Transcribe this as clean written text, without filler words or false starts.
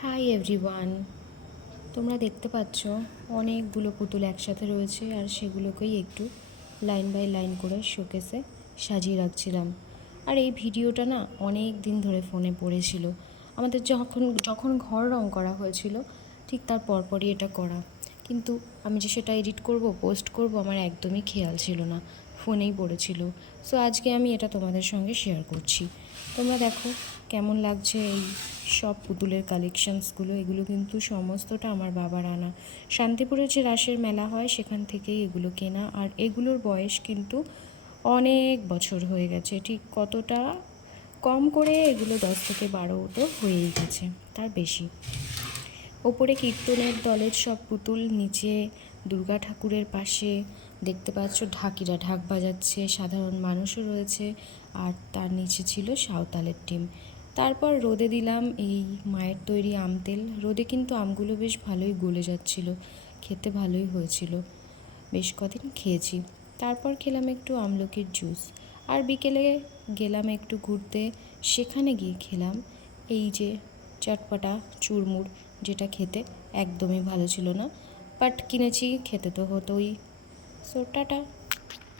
Hi everyone, তোমরা দেখতে পাচ্ছ অনেকগুলো পুতুল একসাথে রয়েছে আর সেগুলোকেই একটু লাইন বাই লাইন করে শোকেসে সাজিয়ে রাখছিলাম। আর এই ভিডিওটা না অনেক দিন ধরে ফোনে পড়েছিল। আমাদের যখন যখন ঘর রং করা হয়েছিল ঠিক তার পরপরই এটা করা, কিন্তু আমি যে সেটা এডিট করব, পোস্ট করব, আমার একদমই খেয়াল ছিল না, ফোনেই পড়েছিল। সো আজকে আমি এটা তোমাদের সঙ্গে শেয়ার করছি। তোমরা দেখো কেমন লাগছে এই সব পুতুলের কালেকশানসগুলো। এগুলো কিন্তু সমস্তটা আমার বাবার আনা। শান্তিপুরে যে রাসের মেলা হয় সেখান থেকেই এগুলো কেনা, আর এগুলোর বয়স কিন্তু অনেক বছর হয়ে গেছে। ঠিক কতটা কম করে এগুলো 10 থেকে 12 তো হয়েই গেছে, তার বেশি। ওপরে কীর্তনের দলের সব পুতুল, নিচে দুর্গা ঠাকুরের পাশে দেখতে পাচ্ছ ঢাকিরা ঢাক বাজাচ্ছে, সাধারণ মানুষও রয়েছে, আর তার নিচে ছিল সাঁওতালের টিম। তারপর রোদে দিলাম এই মায়ের তৈরি আম তেল। রোদে কিন্তু আমগুলো বেশ ভালোই গলে যাচ্ছিল, খেতে ভালোই হয়েছিল, বেশ কদিন খেয়েছি। তারপর খেলাম একটু আমলকির জুস, আর বিকেলে গেলাম একটু ঘুরতে। সেখানে গিয়ে খেলাম এই যে চটপটা চুরমুর, যেটা খেতে একদমই ভালো ছিল না, বাট কিনেছি, খেতে তো হতোই। So tata.